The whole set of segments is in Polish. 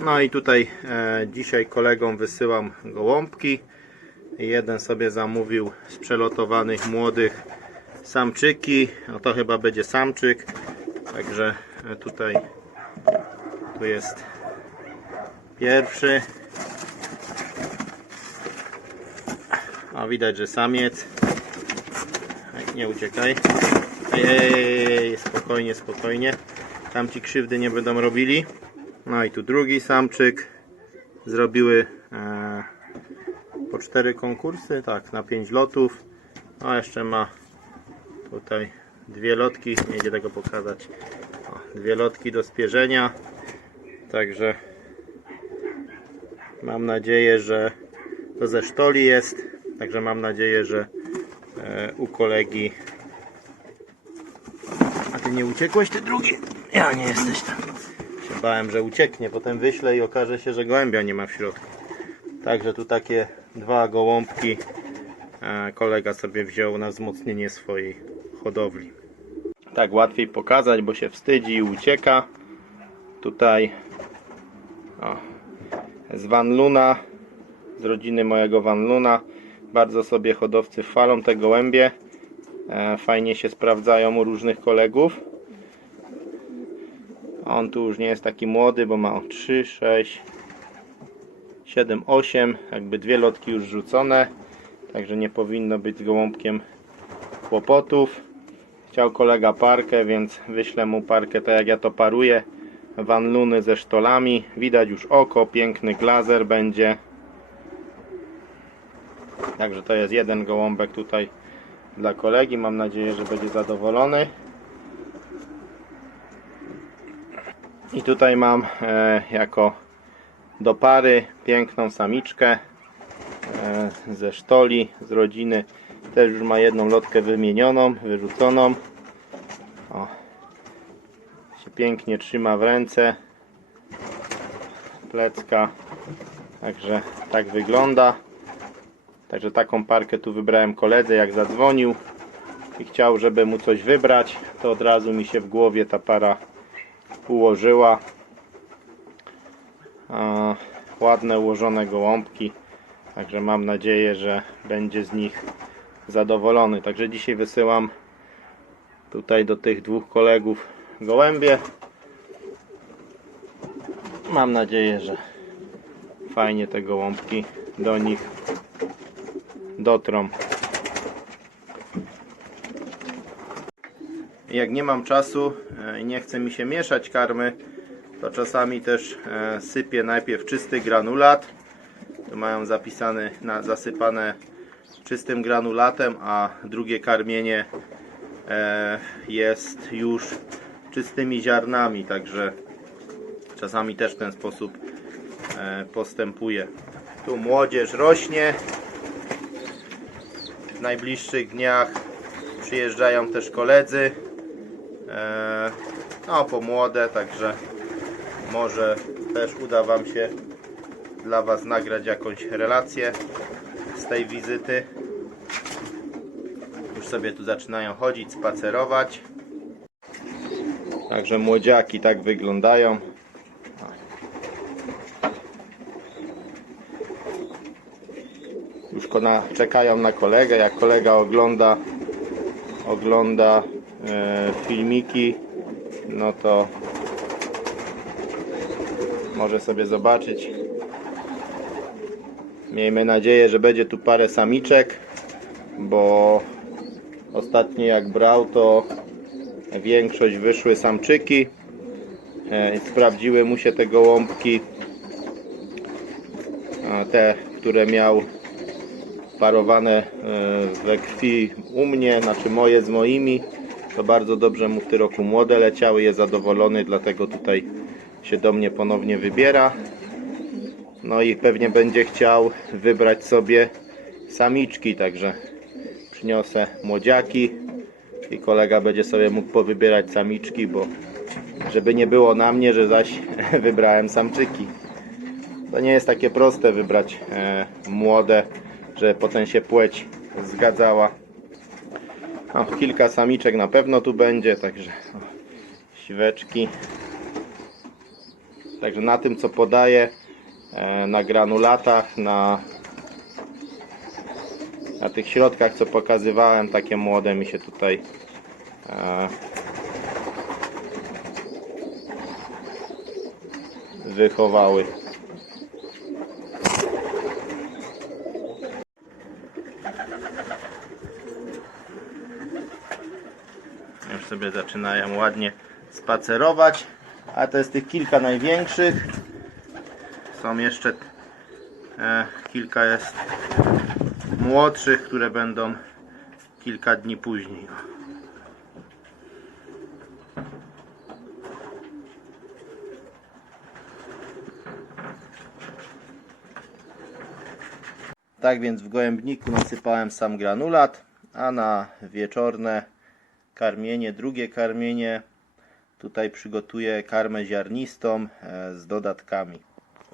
No i tutaj e, dzisiaj kolegom wysyłam gołąbki. Jeden sobie zamówił z przelotowanych młodych samczyki. No to chyba będzie samczyk. Także e, tutaj tu jest pierwszy. A widać, że samiec. Nie uciekaj. Ej, ej, spokojnie, spokojnie. Tam ci krzywdy nie będą robili. No i tu drugi samczyk. Zrobiły e, po cztery konkursy, tak, na pięć lotów. A jeszcze ma tutaj dwie lotki, nie idzie tego pokazać. O, dwie lotki do spierzenia. Także mam nadzieję, że to ze sztoli jest. Także mam nadzieję, że e, u kolegi. A ty nie uciekłeś, ty drugi? Ja nie jesteś tam. Bałem, że ucieknie, potem wyślę i okaże się, że gołębia nie ma w środku. Także tu takie dwa gołąbki e, kolega sobie wziął na wzmocnienie swojej hodowli. Tak łatwiej pokazać, bo się wstydzi i ucieka. Tutaj o, z Van Luna, z rodziny mojego Van Luna. Bardzo sobie hodowcy chwalą te gołębie. E, fajnie się sprawdzają u różnych kolegów. On tu już nie jest taki młody, bo ma 3, 6, 7, 8. Jakby dwie lotki już rzucone. Także nie powinno być z gołąbkiem kłopotów. Chciał kolega parkę, więc wyślę mu parkę tak jak ja to paruję. Van Luny ze sztolami. Widać już oko, piękny glazer będzie. Także to jest jeden gołąbek tutaj dla kolegi. Mam nadzieję, że będzie zadowolony. I tutaj mam e, jako do pary piękną samiczkę e, ze sztoli, z rodziny. Też już ma jedną lotkę wymienioną, wyrzuconą. O, się pięknie trzyma w ręce. Plecka. Także tak wygląda. Także taką parkę tu wybrałem koledze, jak zadzwonił i chciał, żeby mu coś wybrać, to od razu mi się w głowie ta para ułożyła. Ładne ułożone gołąbki, także mam nadzieję, że będzie z nich zadowolony. Także dzisiaj wysyłam tutaj do tych dwóch kolegów gołębie. Mam nadzieję, że fajnie te gołąbki do nich dotrą. Jak nie mam czasu e, i nie chce mi się mieszać karmy, to czasami też e, sypię najpierw czysty granulat. Tu mają zapisane, na, zasypane czystym granulatem, a drugie karmienie e, jest już czystymi ziarnami, także czasami też w ten sposób e, postępuję. Tu młodzież rośnie. W najbliższych dniach przyjeżdżają też koledzy. E, no, po młode, także może też uda Wam się dla Was nagrać jakąś relację z tej wizyty. Już sobie tu zaczynają chodzić, spacerować. Także młodziaki tak wyglądają. Już czekają na kolegę. Jak kolega ogląda ogląda filmiki, no to może sobie zobaczyć. Miejmy nadzieję, że będzie tu parę samiczek, bo ostatnio jak brał, to większość wyszły samczyki. E, sprawdziły mu się te gołąbki, te, które miał parowane e, we krwi u mnie, znaczy moje z moimi. To bardzo dobrze mu w tym roku młode leciały, jest zadowolony, dlatego tutaj się do mnie ponownie wybiera. No i pewnie będzie chciał wybrać sobie samiczki, także przyniosę młodziaki i kolega będzie sobie mógł powybierać samiczki, bo żeby nie było na mnie, że zaś wybrałem samczyki. To nie jest takie proste wybrać e, młode, że potem się płeć zgadzała. O, kilka samiczek na pewno tu będzie, także o, siweczki. Także na tym co podaję, e, na granulatach, na, na tych środkach co pokazywałem, takie młode mi się tutaj e, wychowały. Sobie zaczynają ładnie spacerować, a to jest tych kilka największych. Są jeszcze e, kilka jest młodszych, które będą kilka dni później. Tak więc w gołębniku nasypałem sam granulat, a na wieczorne karmienie, drugie karmienie tutaj przygotuję karmę ziarnistą e, z dodatkami.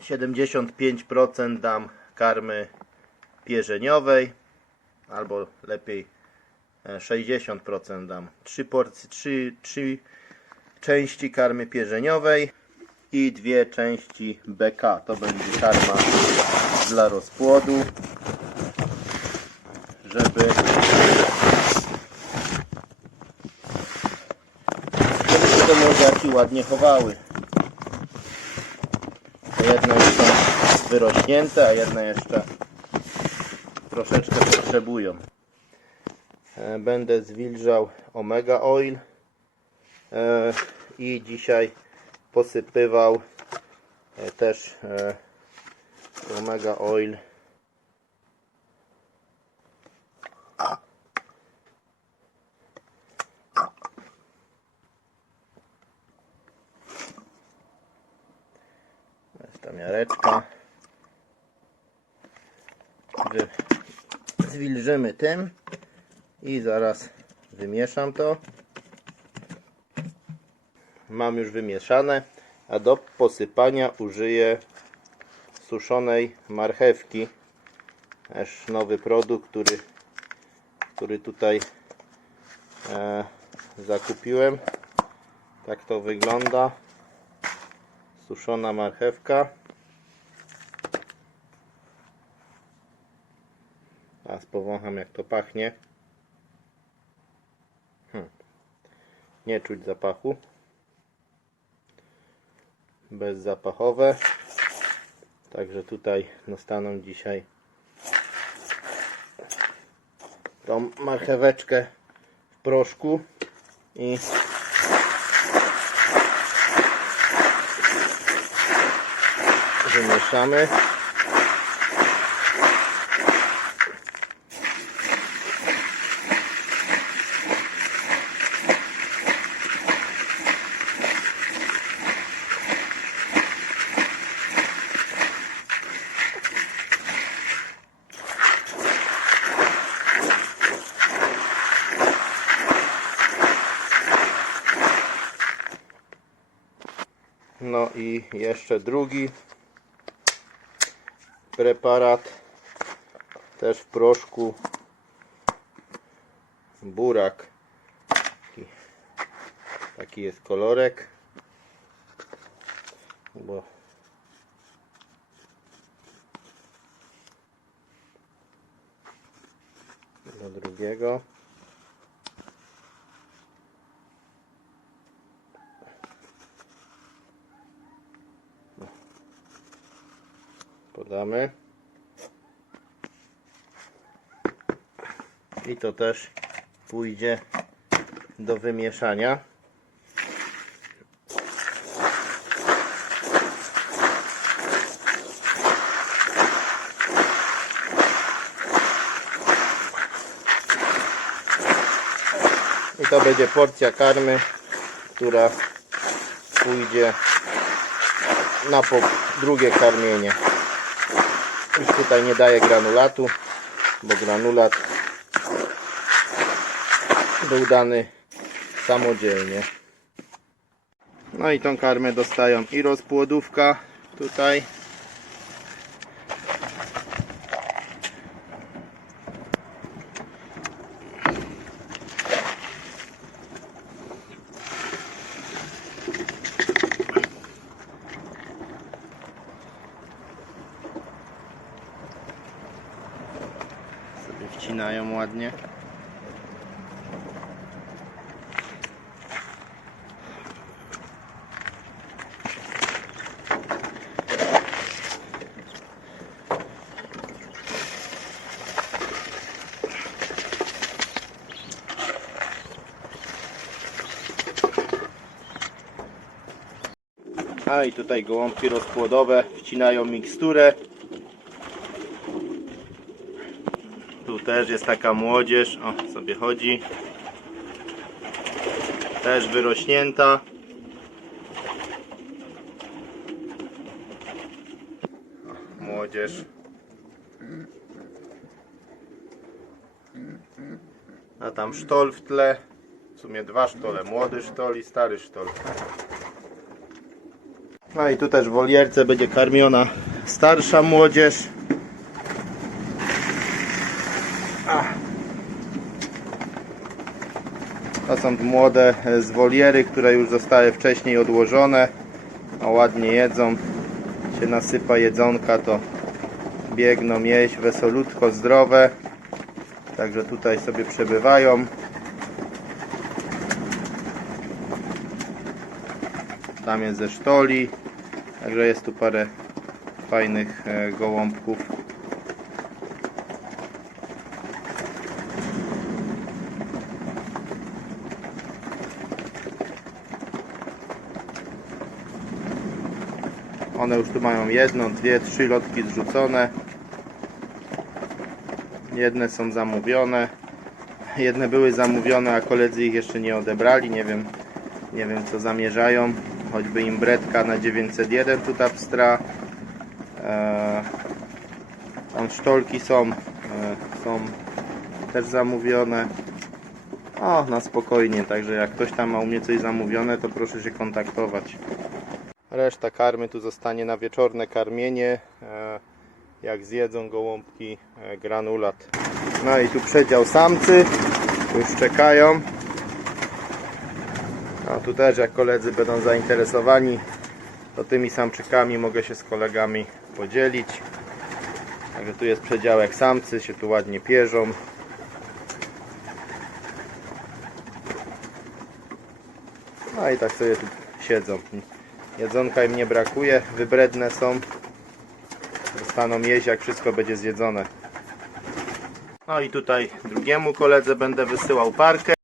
75% dam karmy pierzeniowej, albo lepiej e, 60% dam. 3 porcje, 3, 3 części karmy pierzeniowej i dwie części BK. To będzie karma dla rozpłodu, żeby żeby się te młodziaki ładnie chowały. Bo jedne już są wyrośnięte, a jedne jeszcze troszeczkę potrzebują. E, Będę zwilżał Omega Oil e, i dzisiaj posypywał e, też Omega Oil To jest ta miareczka. Wy- Zwilżymy tym i zaraz wymieszam to. Mam już wymieszane, a do posypania użyję suszonej marchewki. Też nowy produkt, który, który tutaj e, zakupiłem. Tak to wygląda suszona marchewka. A spowącham jak to pachnie. Hmm. Nie czuć zapachu. Bezzapachowe. Także tutaj dostaną dzisiaj tą marcheweczkę w proszku i wymieszamy. No i jeszcze drugi preparat też w proszku. Burak. Taki, taki jest kolorek. Bo do drugiego podamy i to też pójdzie do wymieszania. I to będzie porcja karmy która pójdzie na drugie karmienie już tutaj nie daję granulatu bo granulat był dany samodzielnie. No i tą karmę dostają i rozpłodówka tutaj ścinają ładnie. A i tutaj gołąbki rozpłodowe wcinają miksturę. Też jest taka młodzież, o sobie chodzi. Też wyrośnięta. Młodzież. A tam sztol w tle. W sumie dwa sztole, młody sztol i stary sztol. No i tu też w wolierce będzie karmiona starsza młodzież. Są młode e, z woliery, które już zostały wcześniej odłożone. A ładnie jedzą. Się nasypa jedzonka, to biegną jeść wesolutko, zdrowe. Także tutaj sobie przebywają. Tam jest ze sztoli. Także jest tu parę fajnych e, gołąbków. One już tu mają jedną, dwie, trzy lotki zrzucone. Jedne są zamówione. Jedne były zamówione, a koledzy ich jeszcze nie odebrali. Nie wiem, nie wiem co zamierzają. Choćby im bredka na 901 tu pstra. Eee, tam sztolki są, e, są też zamówione. O, na spokojnie, także jak ktoś tam ma u mnie coś zamówione, to proszę się kontaktować. Reszta karmy tu zostanie na wieczorne karmienie. e, Jak zjedzą gołąbki e, granulat. No i tu przedział samcy. Już czekają. A tu też jak koledzy będą zainteresowani, to tymi samczykami mogę się z kolegami podzielić. Także tu jest przedziałek samcy, się tu ładnie pierzą. No i tak sobie tu siedzą. Jedzonka im nie brakuje, wybredne są. Dostaną jeść jak wszystko będzie zjedzone. No i tutaj drugiemu koledze będę wysyłał parkę.